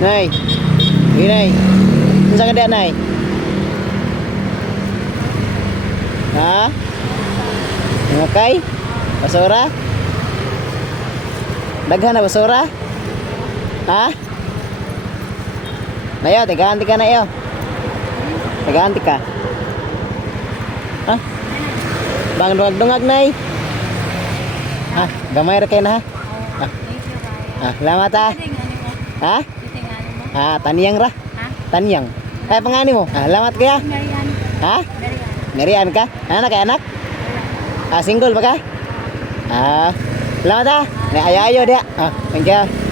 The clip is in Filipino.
Nay. Nay. Unsa ka diyan, nay? Ha? Okay? Basura? Daghan na basura? Ha? Nayo, tiganti ka na iyo. Tiganti ka. Ha? Bang dungag-dungag, nay. Ha? Gamay ra kay na ha? Salamat ha. Ha? Taniyang ra. Taniyang. Kaya pangani mo? Salamat kaya. Ha? Ngarian ka? Anak kay anak? Single ba ka? Salamat ha. Ayo-ayo dia. Thank you.